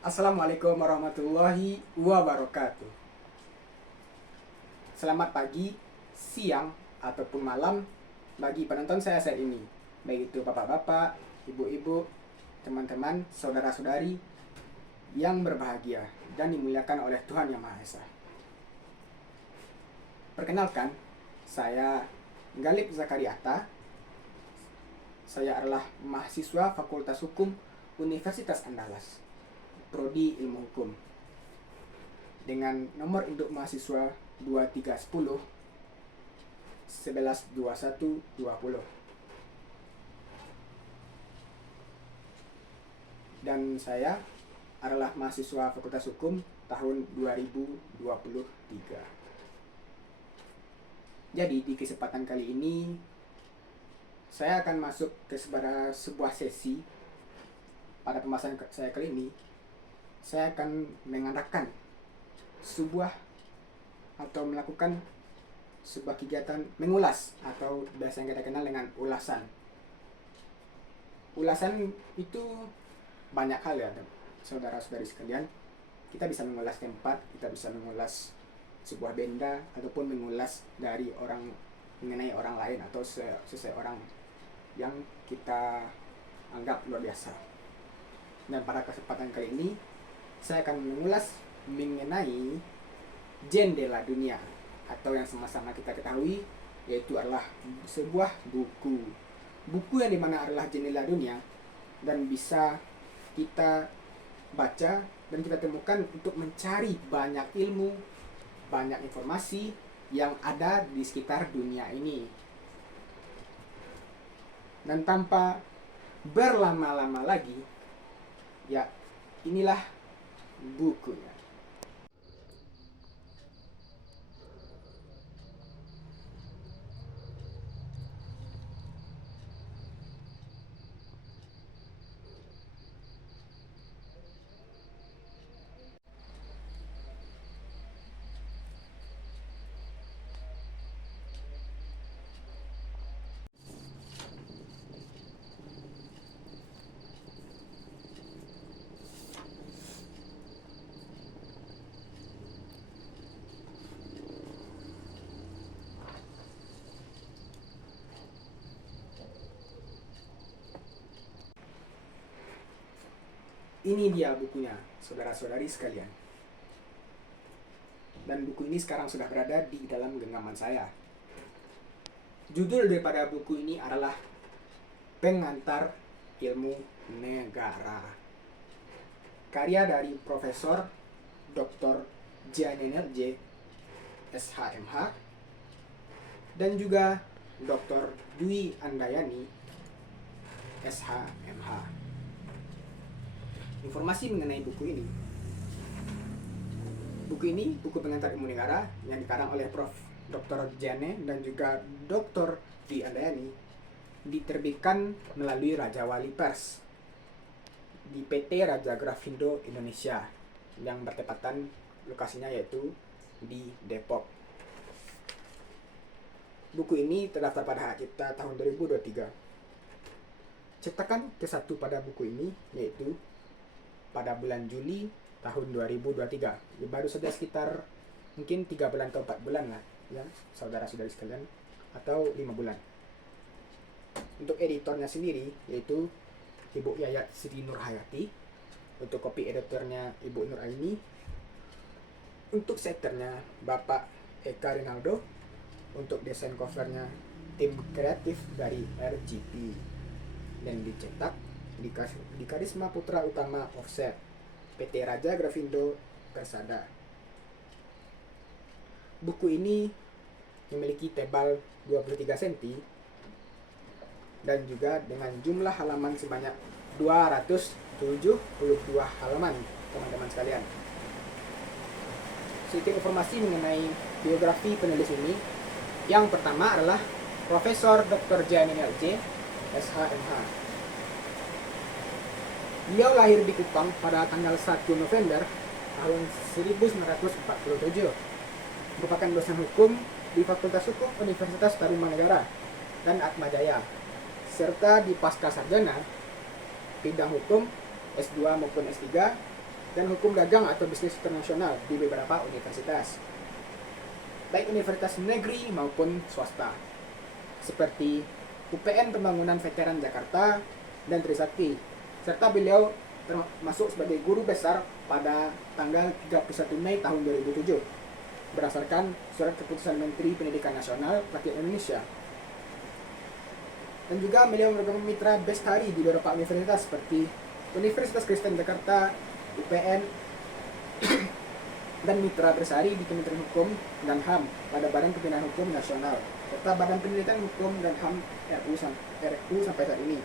Assalamualaikum warahmatullahi wabarakatuh. Selamat pagi, siang, ataupun malam bagi penonton saya saat ini. Baik itu bapak-bapak, ibu-ibu, teman-teman, saudara-saudari yang berbahagia dan dimuliakan oleh Tuhan Yang Maha Esa. Perkenalkan, saya Galib Zakariata. Saya adalah mahasiswa Fakultas Hukum Universitas Andalas, Prodi Ilmu Hukum, dengan nomor induk mahasiswa 2310 11 21 20. Dan saya adalah mahasiswa Fakultas Hukum tahun 2023. Jadi di kesempatan kali ini saya akan masuk ke sebuah sesi. Pada pembahasan saya kali ini, saya akan mengadakan sebuah atau melakukan sebuah kegiatan mengulas, atau biasa yang kita kenal dengan ulasan. Ulasan itu banyak hal ya, saudara-saudari sekalian. Kita bisa mengulas tempat, kita bisa mengulas sebuah benda, ataupun mengulas dari orang, mengenai orang lain atau seseorang yang kita anggap luar biasa. Dan pada kesempatan kali ini saya akan mengulas mengenai jendela dunia, atau yang sama-sama kita ketahui yaitu adalah sebuah buku yang dimana adalah jendela dunia, dan bisa kita baca dan kita temukan untuk mencari banyak ilmu, banyak informasi yang ada di sekitar dunia ini. Dan tanpa berlama-lama lagi, ya, inilah bukunya. Ini dia bukunya, saudara-saudari sekalian. Dan buku ini sekarang sudah berada di dalam genggaman saya. Judul daripada buku ini adalah Pengantar Ilmu Negara, karya dari Profesor Dr. Janenel J. SHMH dan juga Dr. Dwi Andayani SHMH. Informasi mengenai buku ini. Buku ini buku pengantar ilmu negara yang dikarang oleh Prof. Dr. Jane dan juga Dr. Dwi Andayani, diterbitkan melalui Raja Wali Pers di PT Raja Grafindo Indonesia, yang bertepatan lokasinya yaitu di Depok. Buku ini terdaftar pada hak cipta tahun 2023. Cetakan ke-1 pada buku ini yaitu pada bulan Juli tahun 2023. Ya, baru saja sekitar mungkin 3 bulan atau 4 bulan lah ya, saudara-saudari sekalian, atau 5 bulan. Untuk editornya sendiri yaitu Ibu Yayat Sri Nur Hayati. Untuk copy editornya Ibu Nur Aini. Untuk setternya Bapak Eka Rinaldo. Untuk desain covernya tim kreatif dari RGP. Dan dicetak di Karisma Putra Utama Offset, PT Raja Grafindo Persada. Buku ini memiliki tebal 23 cm dan juga dengan jumlah halaman sebanyak 272 halaman, teman-teman sekalian. Sedikit informasi mengenai biografi penulis ini. Yang pertama adalah Profesor Dr. Janenel J. SHMH. Beliau lahir di Kupang pada tanggal 1 November tahun 1947. Merupakan dosen hukum di Fakultas Hukum Universitas Tarumanegara dan Atmajaya, serta di pasca sarjana bidang hukum S2 maupun S3 dan hukum dagang atau bisnis internasional di beberapa universitas, baik universitas negeri maupun swasta, seperti UPN Pembangunan Veteran Jakarta dan Trisakti, serta beliau termasuk sebagai guru besar pada tanggal 31 Mei tahun 2007 berdasarkan surat keputusan Menteri Pendidikan Nasional Rakyat Indonesia. Dan juga beliau merupakan mitra bestari di beberapa universitas seperti Universitas Kristen Jakarta, UPN, dan mitra bersari di Kementerian Hukum dan HAM pada Badan Pembinaan Hukum Nasional serta Badan Penelitian Hukum dan HAM RU sampai saat ini.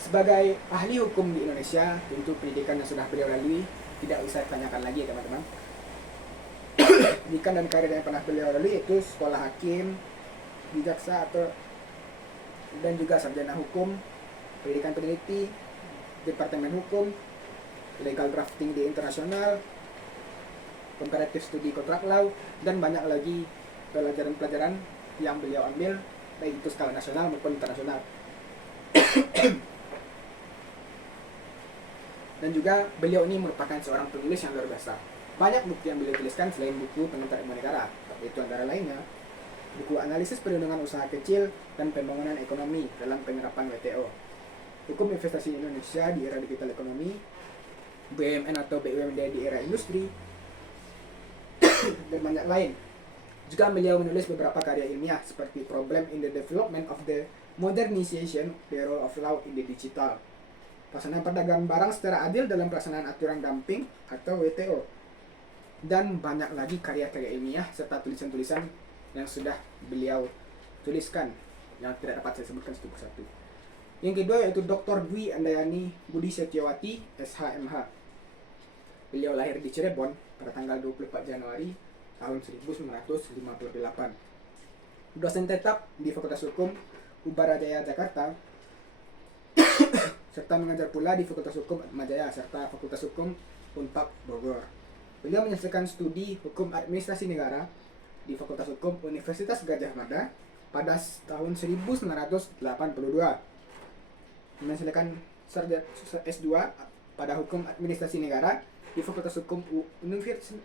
Sebagai ahli hukum di Indonesia, tentu pendidikan yang sudah beliau lalui tidak usah ditanyakan lagi teman-teman. Pendidikan dan karir yang pernah beliau lalui itu sekolah hakim, di jaksa atau dan juga sarjana hukum, pendidikan peneliti, departemen hukum, legal drafting di internasional, comparative studi kontrak law, dan banyak lagi pelajaran-pelajaran yang beliau ambil baik itu skala nasional maupun internasional. Dan juga beliau ini merupakan seorang penulis yang luar biasa. Banyak buku yang beliau tuliskan selain buku Pengantar Ilmu Negara, yaitu antara lainnya buku Analisis Perlindungan Usaha Kecil dan Pembangunan Ekonomi dalam Penyerapan WTO, Hukum Investasi Indonesia di Era Digital Ekonomi, BUMN atau BUMD di Era Industri, dan banyak lain. Juga beliau menulis beberapa karya ilmiah seperti Problem in the Development of the Modernization, The Role of Law in the Digital, Pelaksanaan Perdagangan Barang secara adil dalam pelaksanaan aturan dumping atau WTO, dan banyak lagi karya-karya ilmiah serta tulisan-tulisan yang sudah beliau tuliskan yang tidak dapat saya sebutkan satu persatu. Yang kedua yaitu Dr. Dwi Andayani Budi Setiawati, SHMH. Beliau lahir di Cirebon pada tanggal 24 Januari tahun 1958. Dosen tetap di Fakultas Hukum Ubarajaya Jakarta serta mengajar pula di Fakultas Hukum Atmajaya serta Fakultas Hukum Unpad Bogor. Beliau menyelesaikan studi Hukum Administrasi Negara di Fakultas Hukum Universitas Gadjah Mada pada tahun 1982. Menyelesaikan S2 pada Hukum Administrasi Negara di Fakultas Hukum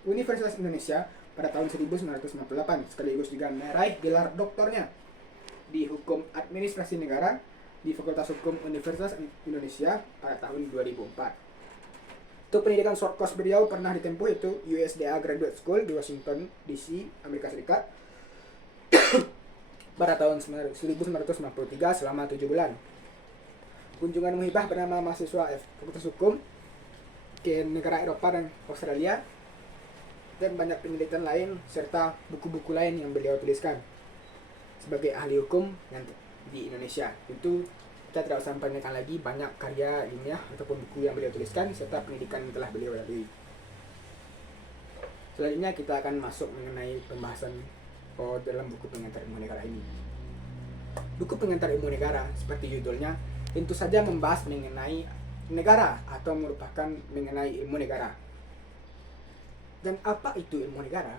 Universitas Indonesia pada tahun 1998, sekaligus juga meraih gelar doktornya di Hukum Administrasi Negara di Fakultas Hukum Universitas Indonesia pada tahun 2004. Untuk pendidikan short course beliau pernah ditempuh itu USDA Graduate School di Washington DC, Amerika Serikat pada tahun 1993 selama 7 bulan. Kunjungan muhibah bernama mahasiswa Fakultas Hukum ke negara Eropa dan Australia, dan banyak penelitian lain serta buku-buku lain yang beliau tuliskan sebagai ahli hukum yang di Indonesia. Tentu kita tidak usah mempertanyakan lagi banyak karya ilmiah ataupun buku yang beliau tuliskan serta pendidikan yang telah beliau lalui. Selanjutnya kita akan masuk mengenai pembahasan dalam buku Pengantar Ilmu Negara ini. Buku Pengantar Ilmu Negara seperti judulnya tentu saja membahas mengenai negara atau merupakan mengenai ilmu negara. Dan apa itu ilmu negara?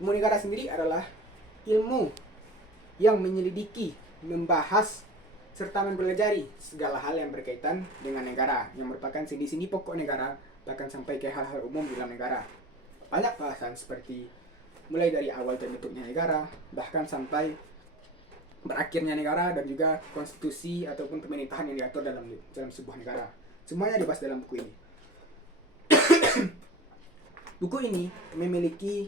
Ilmu negara sendiri adalah ilmu yang menyelidiki, membahas serta mempelajari segala hal yang berkaitan dengan negara, yang merupakan sendi-sendi pokok negara, bahkan sampai ke hal-hal umum dalam negara. Banyak bahasan seperti mulai dari awal terbentuknya negara, bahkan sampai berakhirnya negara, dan juga konstitusi ataupun pemerintahan yang diatur dalam sebuah negara. Semuanya dibahas dalam buku ini. Buku ini memiliki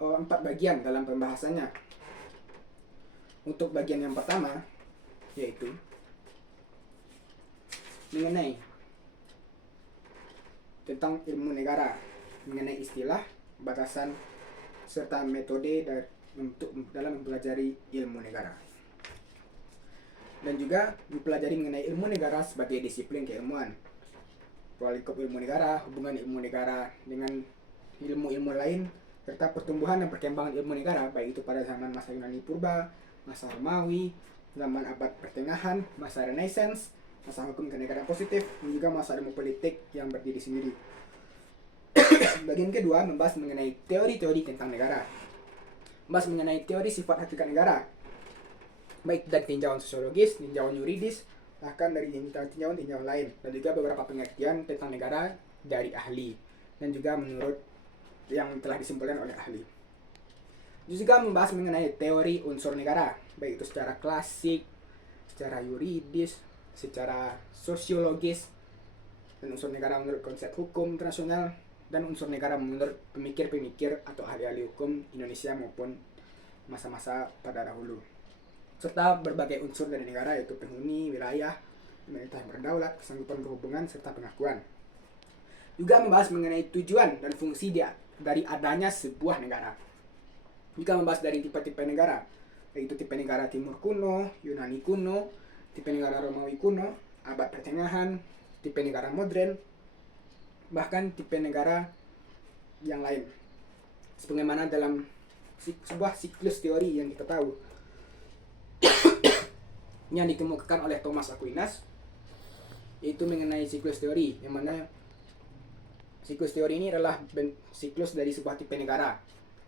4 bagian dalam pembahasannya. Untuk bagian yang pertama yaitu mengenai tentang ilmu negara, mengenai istilah, batasan serta metode dalam mempelajari ilmu negara. Dan juga mempelajari mengenai ilmu negara sebagai disiplin keilmuan, ruang lingkup ilmu negara, hubungan ilmu negara dengan ilmu-ilmu lain, serta pertumbuhan dan perkembangan ilmu negara baik itu pada zaman masa Yunani Purba, masa Romawi, zaman abad pertengahan, masa Renaissance, masa hukum kenegaraan positif, dan juga masa ilmu politik yang berdiri sendiri. Bagian kedua membahas mengenai teori-teori tentang negara, membahas mengenai teori sifat hakikat negara, baik dari tinjauan sosiologis, tinjauan yuridis, bahkan dari tinjauan-tinjauan lain, dan juga beberapa pengertian tentang negara dari ahli, dan juga menurut yang telah disimpulkan oleh ahli. Juga membahas mengenai teori unsur negara, baik itu secara klasik, secara yuridis, secara sosiologis, dan unsur negara menurut konsep hukum internasional, dan unsur negara menurut pemikir-pemikir atau ahli-ahli hukum Indonesia maupun masa-masa pada dahulu, serta berbagai unsur dari negara, yaitu penghuni, wilayah, pemerintah yang berdaulat, kesanggupan berhubungan, serta pengakuan. Juga membahas mengenai tujuan dan fungsi dari adanya sebuah negara. Juga membahas dari tipe-tipe negara, yaitu tipe negara Timur kuno, Yunani kuno, tipe negara Romawi kuno, abad pertengahan, tipe negara modern, bahkan tipe negara yang lain. Sebagaimana dalam sebuah siklus teori yang kita tahu yang dikemukakan oleh Thomas Aquinas, yaitu mengenai siklus teori, yang mana siklus teori ini adalah siklus dari sebuah tipe negara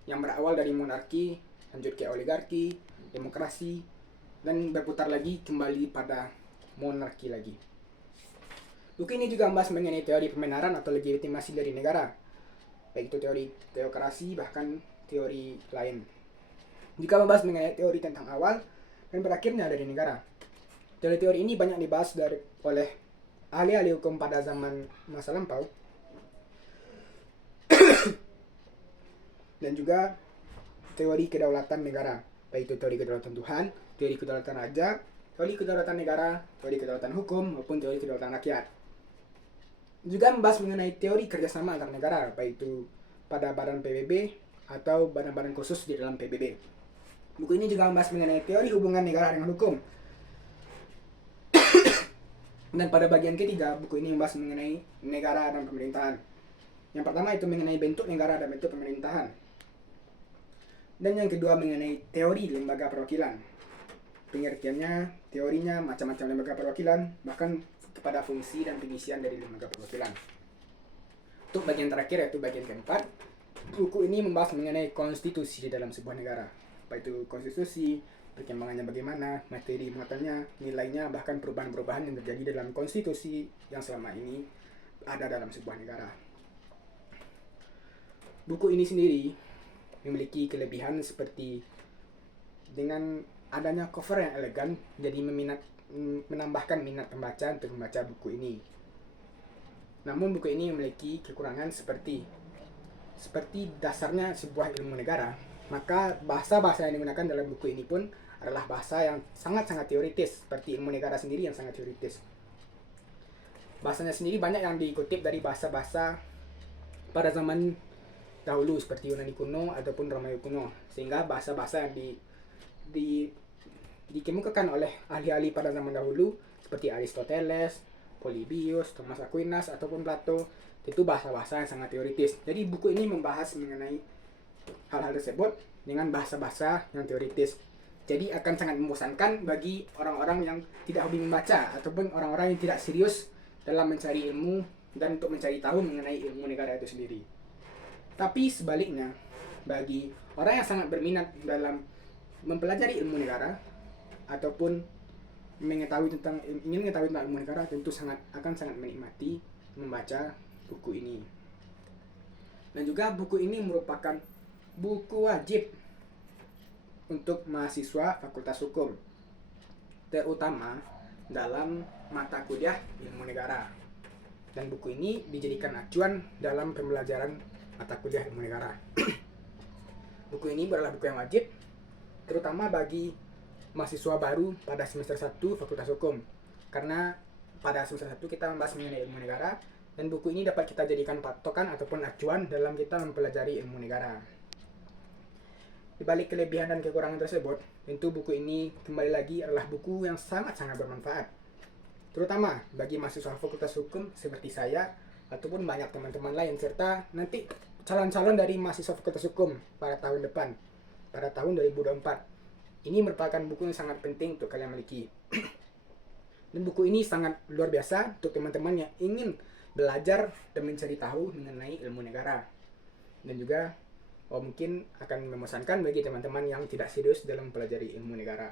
yang berawal dari monarki, lanjut ke oligarki, demokrasi, dan berputar lagi kembali pada monarki lagi. Buku ini juga membahas mengenai teori pembenaran atau legitimasi dari negara, baik itu teori teokrasi, bahkan teori lain. Juga membahas mengenai teori tentang awal dan berakhirnya dari negara. Teori-teori ini banyak dibahas oleh ahli-ahli hukum pada zaman masa lampau, dan juga teori kedaulatan negara, baik itu teori kedaulatan Tuhan, teori kedaulatan raja, teori kedaulatan negara, teori kedaulatan hukum, maupun teori kedaulatan rakyat. Juga membahas mengenai teori kerjasama antar negara, baik itu pada badan PBB atau badan-badan khusus di dalam PBB. Buku ini juga membahas mengenai teori hubungan negara dengan hukum. Dan pada bagian ketiga, buku ini membahas mengenai negara dan pemerintahan. Yang pertama itu mengenai bentuk negara dan bentuk pemerintahan. Dan yang kedua mengenai teori lembaga perwakilan. Pengertiannya, teorinya, macam-macam lembaga perwakilan, bahkan kepada fungsi dan pengisian dari lembaga perwakilan. Untuk bagian terakhir, yaitu bagian keempat, buku ini membahas mengenai konstitusi di dalam sebuah negara, baik itu konstitusi, perkembangannya bagaimana, materi muatannya, nilainya, bahkan perubahan-perubahan yang terjadi dalam konstitusi yang selama ini ada dalam sebuah negara. Buku ini sendiri memiliki kelebihan seperti dengan adanya cover yang elegan, jadi menambahkan minat pembaca untuk membaca buku ini. Namun buku ini memiliki kekurangan seperti dasarnya sebuah ilmu negara, maka bahasa-bahasa yang digunakan dalam buku ini pun adalah bahasa yang sangat-sangat teoritis, seperti ilmu negara sendiri yang sangat teoritis. Bahasanya sendiri banyak yang dikutip dari bahasa-bahasa pada zaman dahulu seperti Yunani kuno ataupun Romawi kuno, sehingga bahasa-bahasa yang dikemukakan oleh ahli-ahli pada zaman dahulu seperti Aristoteles, Polybius, Thomas Aquinas ataupun Plato itu bahasa-bahasa yang sangat teoritis. Jadi buku ini membahas mengenai hal-hal tersebut dengan bahasa-bahasa yang teoritis. Jadi akan sangat membosankan bagi orang-orang yang tidak hobi membaca ataupun orang-orang yang tidak serius dalam mencari ilmu dan untuk mencari tahu mengenai ilmu negara itu sendiri. Tapi sebaliknya, bagi orang yang sangat berminat dalam mempelajari ilmu negara ataupun ingin mengetahui tentang ilmu negara, tentu akan sangat menikmati membaca buku ini. Dan juga buku ini merupakan buku wajib untuk mahasiswa Fakultas Hukum, terutama dalam mata kuliah ilmu negara. Dan buku ini dijadikan acuan dalam pembelajaran mata kuliah ilmu negara. Buku ini adalah buku yang wajib, terutama bagi mahasiswa baru pada semester 1 Fakultas Hukum. Karena pada semester 1 kita membahas mengenai ilmu negara, dan buku ini dapat kita jadikan patokan ataupun acuan dalam kita mempelajari ilmu negara. Di balik kelebihan dan kekurangan tersebut, tentu buku ini kembali lagi adalah buku yang sangat-sangat bermanfaat, terutama bagi mahasiswa Fakultas Hukum seperti saya ataupun banyak teman-teman lain, serta nanti calon-calon dari mahasiswa Fakultas Hukum pada tahun depan, pada tahun 2024. Ini merupakan buku yang sangat penting untuk kalian miliki. Dan buku ini sangat luar biasa untuk teman-teman yang ingin belajar dan mencari tahu mengenai ilmu negara. Dan juga mungkin akan membosankan bagi teman-teman yang tidak serius dalam mempelajari ilmu negara.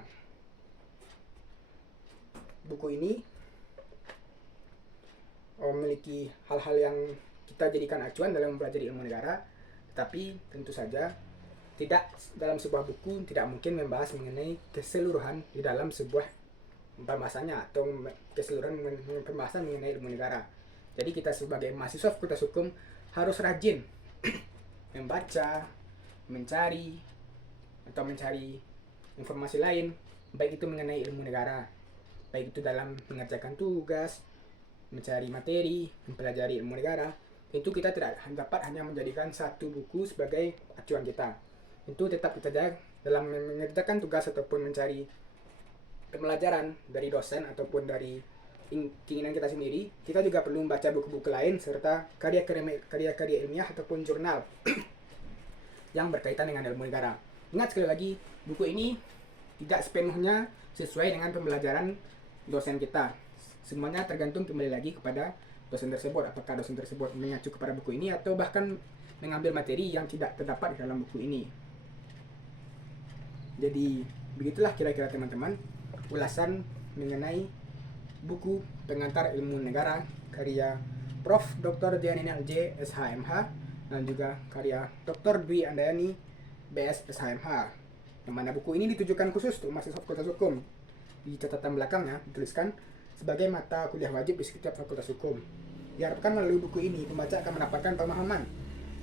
Buku ini memiliki hal-hal yang kita jadikan acuan dalam mempelajari ilmu negara, tetapi tentu saja tidak dalam sebuah buku tidak mungkin membahas mengenai keseluruhan di dalam sebuah pembahasannya atau keseluruhan pembahasan mengenai ilmu negara. Jadi kita sebagai mahasiswa Fakultas Hukum harus rajin membaca, mencari informasi lain, baik itu mengenai ilmu negara, baik itu dalam mengerjakan tugas, mencari materi, mempelajari ilmu negara. Itu kita tidak dapat hanya menjadikan satu buku sebagai acuan kita. Itu tetap kita jaga dalam mengerjakan tugas ataupun mencari pembelajaran dari dosen ataupun dari keinginan kita sendiri. Kita juga perlu membaca buku-buku lain serta karya-karya ilmiah ataupun jurnal yang berkaitan dengan ilmu negara. Ingat sekali lagi, buku ini tidak sepenuhnya sesuai dengan pembelajaran dosen kita. Semuanya tergantung kembali lagi kepada dosen tersebut, apakah dosen tersebut mengacu kepada buku ini atau bahkan mengambil materi yang tidak terdapat di dalam buku ini. Jadi begitulah kira-kira teman-teman ulasan mengenai buku Pengantar Ilmu Negara karya Prof. Dr. Dian LJ SHMH dan juga karya Dr. Dwi Andayani BS SHMH. Yang mana buku ini ditujukan khusus untuk mahasiswa Fakultas Hukum. Di catatan belakangnya dituliskan sebagai mata kuliah wajib di setiap Fakultas Hukum. Diharapkan melalui buku ini pembaca akan mendapatkan pemahaman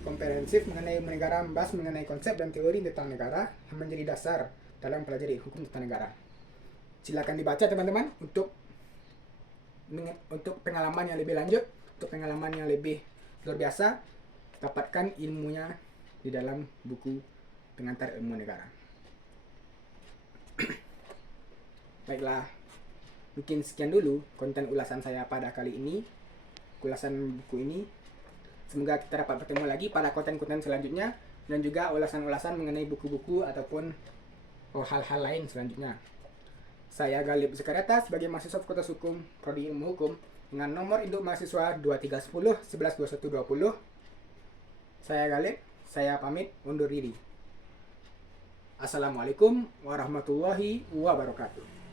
komprehensif mengenai ilmu negara, membahas mengenai konsep dan teori tentang negara yang menjadi dasar dalam pelajari hukum tentang negara. Silakan dibaca teman-teman untuk pengalaman yang lebih lanjut, untuk pengalaman yang lebih luar biasa, dapatkan ilmunya di dalam buku Pengantar Ilmu Negara. Baiklah, mungkin sekian dulu konten ulasan saya pada kali ini, ulasan buku ini. Semoga kita dapat bertemu lagi pada konten-konten selanjutnya dan juga ulasan-ulasan mengenai buku-buku ataupun hal-hal lain selanjutnya. Saya Galib Zekariata sebagai mahasiswa Fakultas Hukum Prodi Ilmu Hukum dengan nomor induk mahasiswa 2310 112120. Saya Galib, saya pamit undur diri. Assalamualaikum warahmatullahi wabarakatuh.